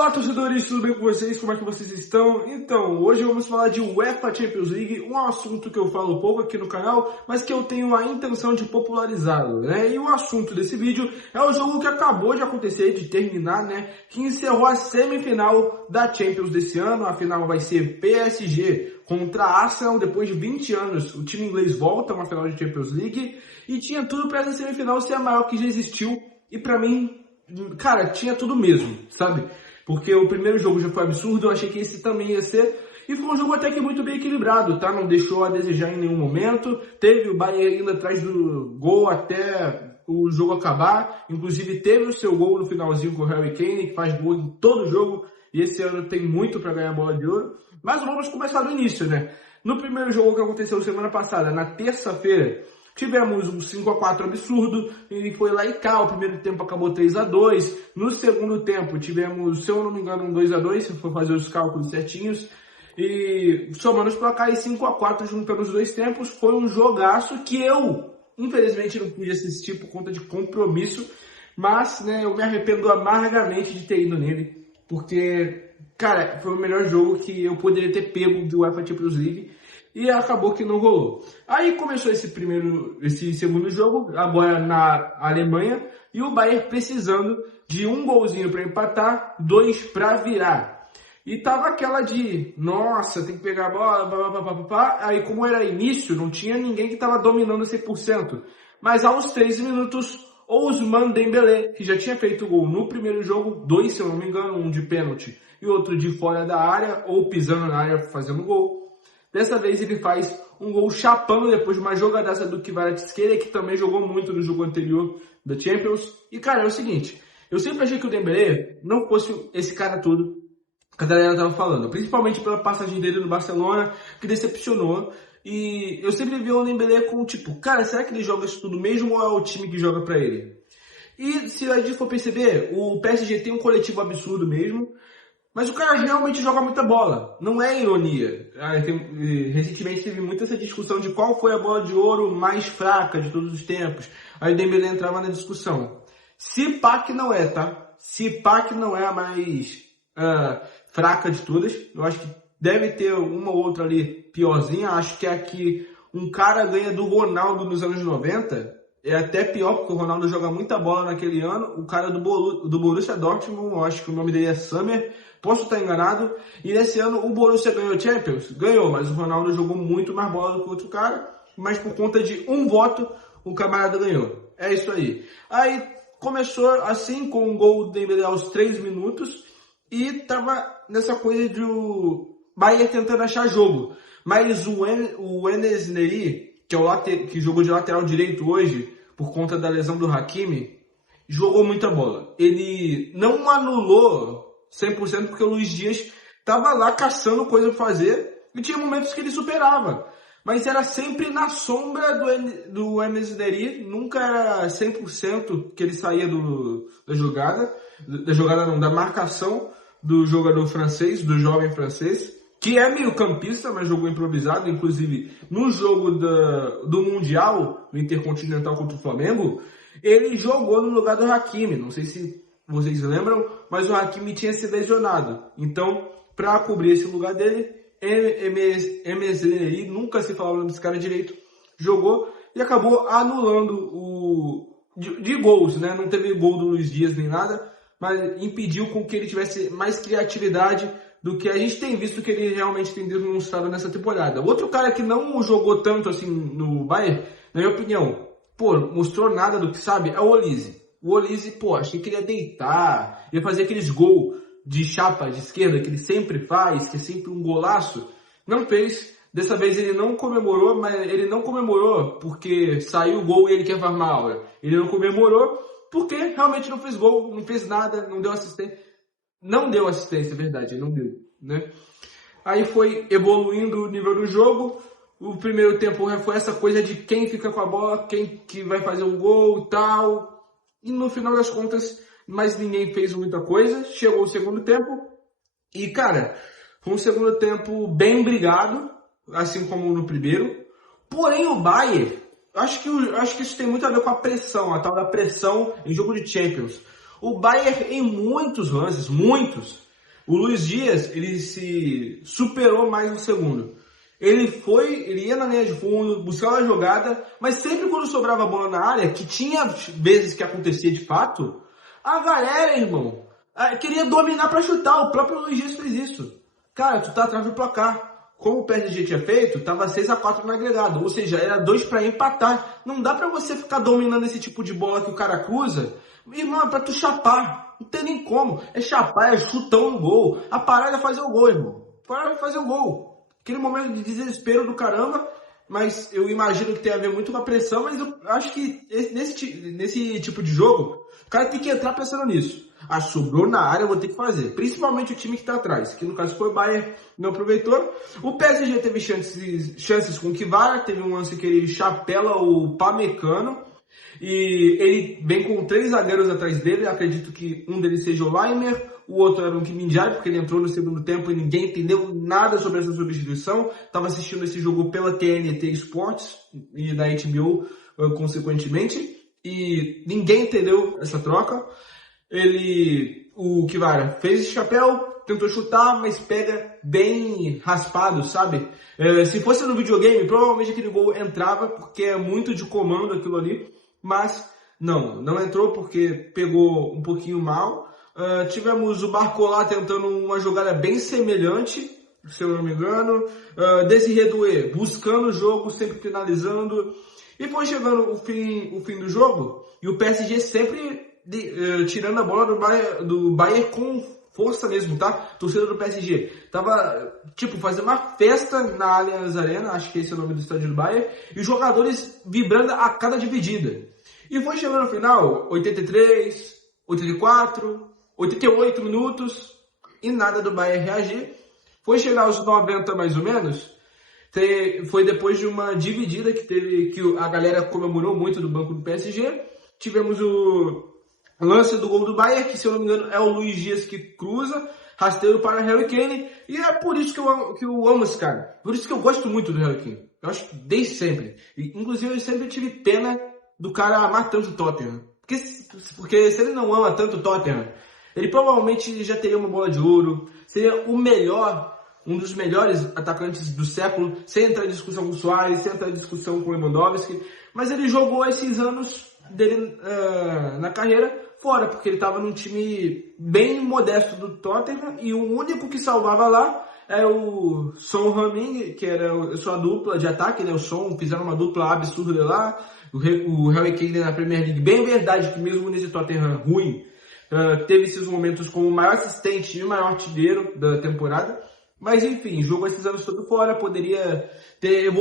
Olá, torcedores, tudo bem com vocês? Como é que vocês estão? Então, hoje vamos falar de UEFA Champions League, um assunto que eu falo pouco aqui no canal, mas que eu tenho a intenção de popularizá-lo, né? E o assunto desse vídeo é o jogo que acabou de acontecer, de terminar, né? Que encerrou a semifinal da Champions desse ano. A final vai ser PSG contra Arsenal. Depois de 20 anos, o time inglês volta a uma final de Champions League e tinha tudo para essa semifinal ser a maior que já existiu. E pra mim, cara, tinha tudo mesmo, sabe? Porque o primeiro jogo já foi absurdo, eu achei que esse também ia ser. E foi um jogo até que muito bem equilibrado, tá? Não deixou a desejar em nenhum momento. Teve o Bayern indo atrás do gol até o jogo acabar. Inclusive teve o seu gol no finalzinho com o Harry Kane, que faz gol em todo jogo. E esse ano tem muito para ganhar a bola de ouro. Mas vamos começar do início, né? No primeiro jogo que aconteceu semana passada, na terça-feira, tivemos um 5-4 absurdo, e foi lá e cá. O primeiro tempo acabou 3-2. No segundo tempo tivemos, se eu não me engano, um 2-2, se for fazer os cálculos certinhos. E somando os placares 5-4, juntando os dois tempos, foi um jogaço que eu, infelizmente, não pude assistir por conta de compromisso. Mas, né, eu me arrependo amargamente de ter ido nele, porque, cara, foi o melhor jogo que eu poderia ter pego do UEFA Champions League. E acabou que não rolou. Aí começou esse segundo jogo, agora na Alemanha, e o Bayern precisando de um golzinho para empatar, 2 para virar. E tava aquela de, nossa, tem que pegar a bola, aí como era início, não tinha ninguém que tava dominando 100%. Mas aos 3 minutos, Ousmane Dembélé, que já tinha feito gol no primeiro jogo, 2, se eu não me engano, um de pênalti e outro de fora da área, ou pisando na área fazendo gol. Dessa vez ele faz um gol chapando depois de uma jogadaça do Kvaratskhelia, que também jogou muito no jogo anterior da Champions. E, cara, é o seguinte, eu sempre achei que o Dembélé não fosse esse cara todo que a galera tava falando, principalmente pela passagem dele no Barcelona, que decepcionou. E eu sempre vi o Dembélé com tipo, cara, será que ele joga isso tudo mesmo ou é o time que joga pra ele? E se a gente for perceber, o PSG tem um coletivo absurdo mesmo. Mas o cara realmente joga muita bola, não é ironia. Recentemente teve muita essa discussão de qual foi a bola de ouro mais fraca de todos os tempos. Aí o Dembélé entrava na discussão. Se pá que não é, tá? Se pá que não é a mais fraca de todas. Eu acho que deve ter uma ou outra ali piorzinha. Acho que é a que um cara ganha do Ronaldo nos anos 90. É até pior, porque o Ronaldo joga muita bola naquele ano. O cara do Borussia Dortmund, eu acho que o nome dele é Sommer, posso estar enganado. E nesse ano o Borussia ganhou Champions? Ganhou, mas o Ronaldo jogou muito mais bola do que o outro cara. Mas por conta de um voto, o camarada ganhou. É isso aí. Aí começou assim, com um gol do Dembélé aos 3 minutos. E tava nessa coisa de o Bayern tentando achar jogo. Mas o Enes Gnabry, que jogou de lateral direito hoje, por conta da lesão do Hakimi, jogou muita bola. Ele não anulou 100% porque o Luiz Dias estava lá caçando coisa para fazer e tinha momentos que ele superava. Mas era sempre na sombra do Enes Gnabry, nunca era 100% que ele saía da marcação do jogador francês, do jovem francês, que é meio campista, mas jogou improvisado. Inclusive, no jogo do Mundial, no Intercontinental contra o Flamengo, ele jogou no lugar do Hakimi. Não sei se vocês lembram, mas o Hakimi tinha se lesionado. Então, para cobrir esse lugar dele, MSN, nunca se falava desse cara direito, jogou e acabou anulando de gols, né? Não teve gol do Luiz Dias nem nada, mas impediu com que ele tivesse mais criatividade do que a gente tem visto que ele realmente tem demonstrado nessa temporada. Outro cara que não jogou tanto assim no Bayern, na minha opinião, mostrou nada do que sabe, é o Olise. O Olise, achei que ele ia deitar, ia fazer aqueles gols de chapa de esquerda que ele sempre faz, que é sempre um golaço. Não fez. Dessa vez ele não comemorou, mas ele não comemorou porque saiu o gol e ele quer farmar a aura. Ele não comemorou porque realmente não fez gol, não fez nada, não deu assistência. Não deu assistência, é verdade, ele não deu, né? Aí foi evoluindo o nível do jogo. O primeiro tempo foi essa coisa de quem fica com a bola, quem que vai fazer o gol e tal. E no final das contas, mais ninguém fez muita coisa. Chegou o segundo tempo e, cara, foi um segundo tempo bem brigado, assim como no primeiro. Porém, o Bayern, acho que isso tem muito a ver com a pressão, a tal da pressão em jogo de Champions. O Bayern, em muitos lances, O Luiz Dias, ele se superou mais no segundo. Ele ia na linha de fundo, buscava a jogada, mas sempre quando sobrava a bola na área, que tinha vezes que acontecia de fato, a galera, irmão, queria dominar pra chutar. O próprio Luiz Dias fez isso. Cara, tu tá atrás do placar. Como o PSG tinha feito, tava 6-4 no agregado. Ou seja, era 2 para empatar. Não dá pra você ficar dominando esse tipo de bola que o cara cruza. Irmão, é pra tu chapar. Não tem nem como. É chapar, é chutão no gol. A parada é fazer o gol, irmão. A parada é fazer o gol. Aquele momento de desespero do caramba. Mas eu imagino que tem a ver muito com a pressão. Mas eu acho que nesse tipo de jogo, o cara tem que entrar pensando nisso. Sobrou na área, eu vou ter que fazer. Principalmente o time que está atrás, que no caso foi o Bayern, não aproveitou. O PSG teve chances com o Kvara, teve um lance que ele chapela o Pamecano. E ele vem com 3 zagueiros atrás dele, acredito que um deles seja o Laimer, o outro era o Kim Min-jae, porque ele entrou no segundo tempo e ninguém entendeu nada sobre essa substituição. Estava assistindo esse jogo pela TNT Sports e da HBO, consequentemente, e ninguém entendeu essa troca. O Kvara fez esse chapéu, tentou chutar, mas pega bem raspado, sabe? Se fosse no videogame, provavelmente aquele gol entrava, porque é muito de comando aquilo ali, mas não entrou porque pegou um pouquinho mal. Tivemos o Barcola tentando uma jogada bem semelhante, se eu não me engano. Desiré Doué buscando o jogo, sempre finalizando. E foi chegando o fim do jogo, e o PSG sempre tirando a bola do Bayern com força mesmo, tá? Torcida do PSG tava, fazendo uma festa na Allianz Arena, acho que esse é o nome do estádio do Bayern, e os jogadores vibrando a cada dividida. E foi chegando no final, 83, 84, 88 minutos, e nada do Bayern reagir. Foi chegar aos 90 mais ou menos, foi depois de uma dividida que a galera comemorou muito do banco do PSG. Tivemos o lance do gol do Bayern, que se eu não me engano é o Luiz Dias que cruza, rasteiro para Harry Kane, e é por isso que eu amo esse cara. Por isso que eu gosto muito do Harry Kane. Eu acho que desde sempre. E, inclusive eu sempre tive pena do cara amar tanto o Tottenham. Porque se ele não ama tanto o Tottenham, ele provavelmente já teria uma bola de ouro, seria um dos melhores atacantes do século, sem entrar em discussão com o Suárez, sem entrar em discussão com o Lewandowski, mas ele jogou esses anos dele na carreira fora, porque ele estava num time bem modesto do Tottenham, e o único que salvava lá era o Son Heung-min, que era a sua dupla de ataque, né? O Son, fizeram uma dupla absurda lá, o Harry Kane na Premier League. Bem verdade que mesmo nesse Tottenham ruim, teve esses momentos como o maior assistente e o maior artilheiro da temporada. Mas enfim, jogou esses anos todo fora, poderia ter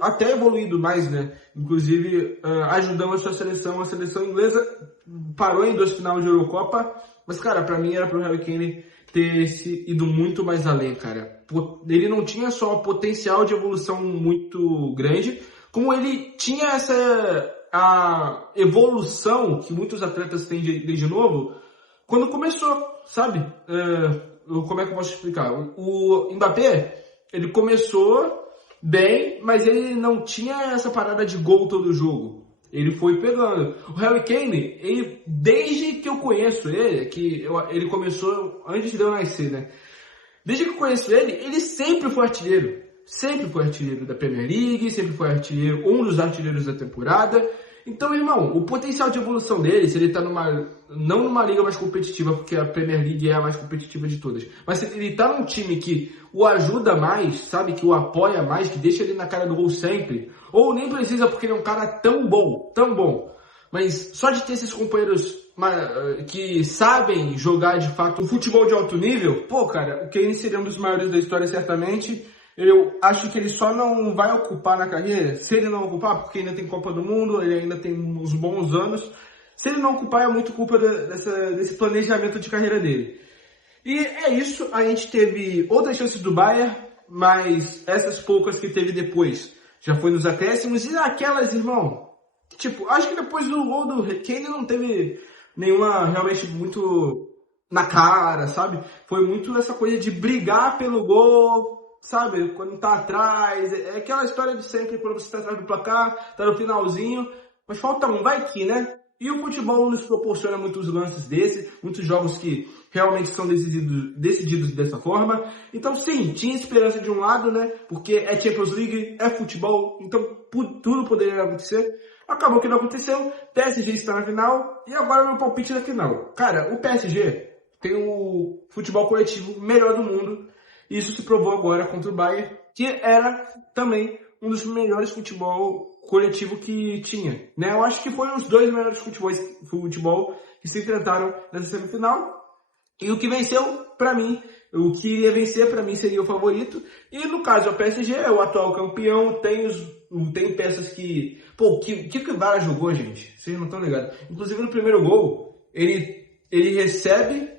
até evoluído mais, né? Inclusive, ajudando a sua seleção. A seleção inglesa parou em 2 finais de Eurocopa, mas, cara, pra mim era pro Harry Kane ter ido muito mais além, cara. Ele não tinha só um potencial de evolução muito grande, como ele tinha a evolução que muitos atletas têm desde novo, quando começou, sabe? Como é que eu posso explicar? O Mbappé, ele começou bem, mas ele não tinha essa parada de gol todo jogo. Ele foi pegando. O Harry Kane, desde que eu conheço ele, ele começou antes de eu nascer, né? Desde que eu conheço ele sempre foi artilheiro. Sempre foi artilheiro da Premier League, sempre foi um dos artilheiros da temporada. Então, irmão, o potencial de evolução dele, se ele tá não numa liga mais competitiva, porque a Premier League é a mais competitiva de todas, mas se ele tá num time que o ajuda mais, sabe, que o apoia mais, que deixa ele na cara do gol sempre, ou nem precisa porque ele é um cara tão bom, mas só de ter esses companheiros que sabem jogar de fato um futebol de alto nível, pô, cara, o Kane seria um dos maiores da história, certamente. Eu acho que ele só não vai ocupar na carreira, se ele não ocupar, porque ainda tem Copa do Mundo, ele ainda tem uns bons anos. Se ele não ocupar, é muito culpa desse planejamento de carreira dele. E é isso, a gente teve outras chances do Bayern, mas essas poucas que teve depois já foi nos acréscimos. E naquelas, irmão, acho que depois do gol do Kane não teve nenhuma realmente muito na cara, sabe? Foi muito essa coisa de brigar pelo gol, sabe, quando tá atrás, é aquela história de sempre, quando você tá atrás do placar, tá no finalzinho, mas falta um, vai que, né? E o futebol nos proporciona muitos lances muitos jogos que realmente são decididos dessa forma. Então sim, tinha esperança de um lado, né? Porque é Champions League, é futebol, então tudo poderia acontecer. Acabou que não aconteceu, PSG está na final, e agora meu palpite na final. Cara, o PSG tem o futebol coletivo melhor do mundo, e isso se provou agora contra o Bayern, que era também um dos melhores futebol coletivo que tinha, né? Eu acho que foram os dois melhores futebol que se enfrentaram nessa semifinal. E o que venceu, pra mim, o que iria vencer, pra mim, seria o favorito. E no caso, o PSG é o atual campeão, tem peças que... Pô, que Kvara jogou, gente? Vocês não estão ligados. Inclusive, no primeiro gol, ele recebe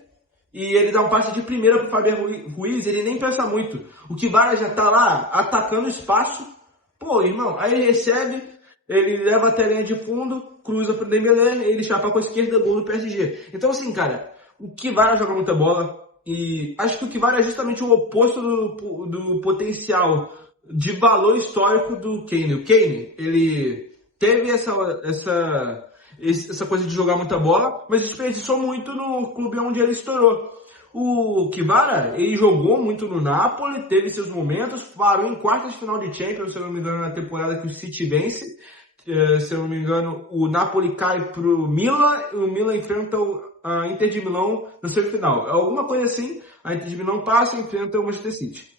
e ele dá um passe de primeira pro Fabian Ruiz, ele nem pensa muito. O Kvara já tá lá, atacando o espaço. Pô, irmão, aí ele recebe, ele leva até a linha de fundo, cruza pro Dembélé, ele chapa com a esquerda, gol do PSG. Então, assim, cara, o Kvara joga muita bola e acho que o Kvara é justamente o oposto do potencial de valor histórico do Kane. O Kane, ele teve essa coisa de jogar muita bola, mas desperdiçou muito no clube onde ele estourou. O Kvara, ele jogou muito no Napoli, teve seus momentos, parou em quartas de final de Champions, se eu não me engano, na temporada que o City vence. Se eu não me engano, o Napoli cai pro Milan e o Milan enfrenta a Inter de Milão na semifinal. É alguma coisa assim, a Inter de Milão passa e enfrenta o Manchester City.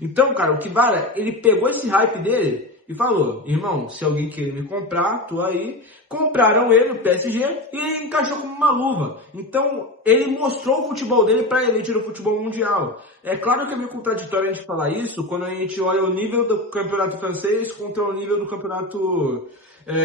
Então, cara, o Kvara, ele pegou esse hype dele e falou, irmão, se alguém querer me comprar, tô aí. Compraram ele, o PSG, e ele encaixou como uma luva. Então, ele mostrou o futebol dele para a elite do futebol mundial. É claro que é meio contraditório a gente falar isso quando a gente olha o nível do campeonato francês contra o nível do campeonato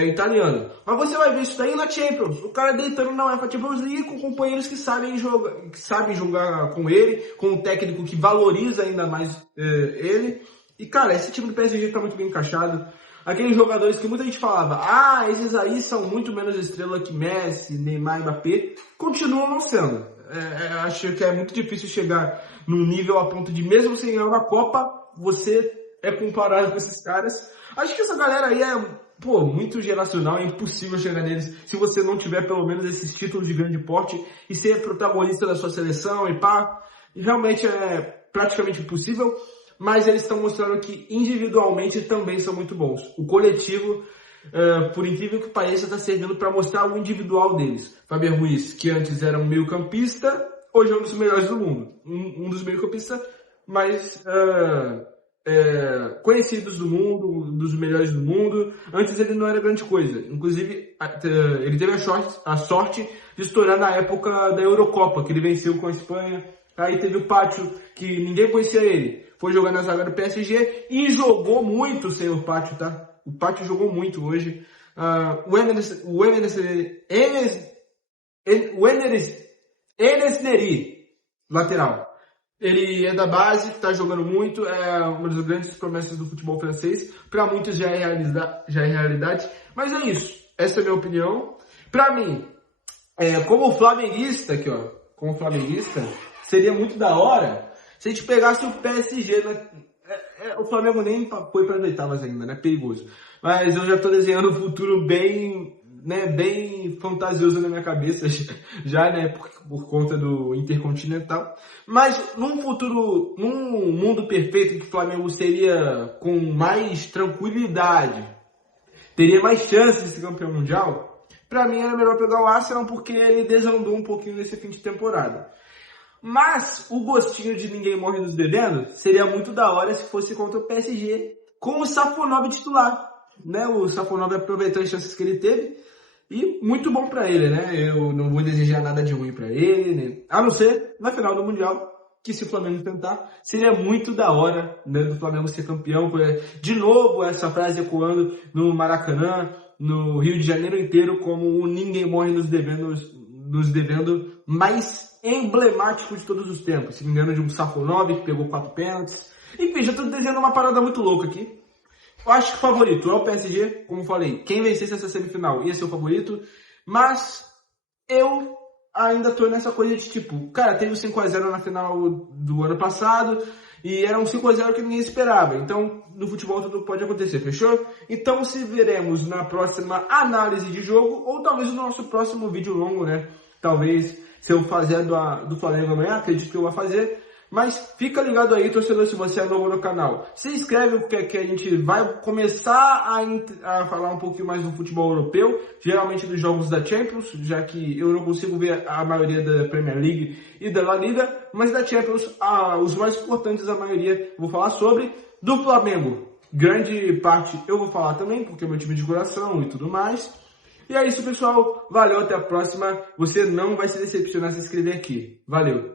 italiano. Mas você vai ver isso daí na Champions. O cara deitando na UEFA Champions League com companheiros que sabem jogar com ele, com um técnico que valoriza ainda mais ele. E, cara, esse time do PSG tá muito bem encaixado. Aqueles jogadores que muita gente falava, esses aí são muito menos estrela que Messi, Neymar e Mbappé, continuam não sendo. Acho que é muito difícil chegar num nível a ponto de, mesmo sem ganhar uma Copa, você é comparado com esses caras. Acho que essa galera aí muito geracional, é impossível chegar neles se você não tiver pelo menos esses títulos de grande porte e ser protagonista da sua seleção e pá. Realmente é praticamente impossível. Mas eles estão mostrando que individualmente também são muito bons. O coletivo, por incrível que pareça, está servindo para mostrar o individual deles. Fabian Ruiz, que antes era um meio-campista, hoje é um dos melhores do mundo. Um dos meio-campistas mais conhecidos do mundo, um dos melhores do mundo. Antes ele não era grande coisa. Inclusive, ele teve a sorte de estourar na época da Eurocopa, que ele venceu com a Espanha. Aí teve o Pátio, que ninguém conhecia ele. Foi jogar na zaga do PSG e jogou muito sem o Pátio, tá? O Pátio jogou muito hoje. O Enes Neri, lateral. Ele é da base, tá jogando muito, é uma das grandes promessas do futebol francês. Para muitos já é realidade. Mas é isso. Essa é a minha opinião. Para mim, como flamenguista, seria muito da hora se a gente pegasse o PSG, o Flamengo nem foi para as oitavas ainda, né? Perigoso. Mas eu já tô desenhando um futuro bem fantasioso na minha cabeça, já, né? Por conta do Intercontinental. Mas num mundo perfeito que o Flamengo seria com mais tranquilidade, teria mais chances de ser campeão mundial, pra mim era melhor pegar o Arsenal porque ele desandou um pouquinho nesse fim de temporada. Mas o gostinho de ninguém morre nos devendo seria muito da hora se fosse contra o PSG com o Safonov titular, né? O Safonov aproveitou as chances que ele teve e muito bom pra ele, né? Eu não vou desejar nada de ruim pra ele, né? A não ser na final do Mundial, que se o Flamengo tentar, seria muito da hora, né, do Flamengo ser campeão. De novo essa frase ecoando no Maracanã, no Rio de Janeiro inteiro, como o ninguém morre nos devendo mais emblemático de todos os tempos. Se me engano, de um Safonov que pegou 4 pênaltis. Enfim, já estou desenhando uma parada muito louca aqui. Eu acho que o favorito é o PSG, como falei. Quem vencesse essa semifinal ia ser o favorito. Mas eu ainda tô nessa coisa de tipo, cara, teve o 5x0 na final do ano passado e era um 5x0 que ninguém esperava. Então, no futebol tudo pode acontecer, fechou? Então, se veremos na próxima análise de jogo ou talvez no nosso próximo vídeo longo, né? Talvez, se eu fazer do Flamengo amanhã, acredito que eu vou fazer. Mas fica ligado aí, torcedor, se você é novo no canal. Se inscreve, porque a gente vai começar a falar um pouquinho mais do futebol europeu, geralmente dos jogos da Champions, já que eu não consigo ver a maioria da Premier League e da La Liga, mas da Champions, os mais importantes, a maioria, eu vou falar sobre. Do Flamengo, grande parte eu vou falar também, porque é meu time de coração e tudo mais. E é isso, pessoal. Valeu, até a próxima. Você não vai se decepcionar se inscrever aqui. Valeu!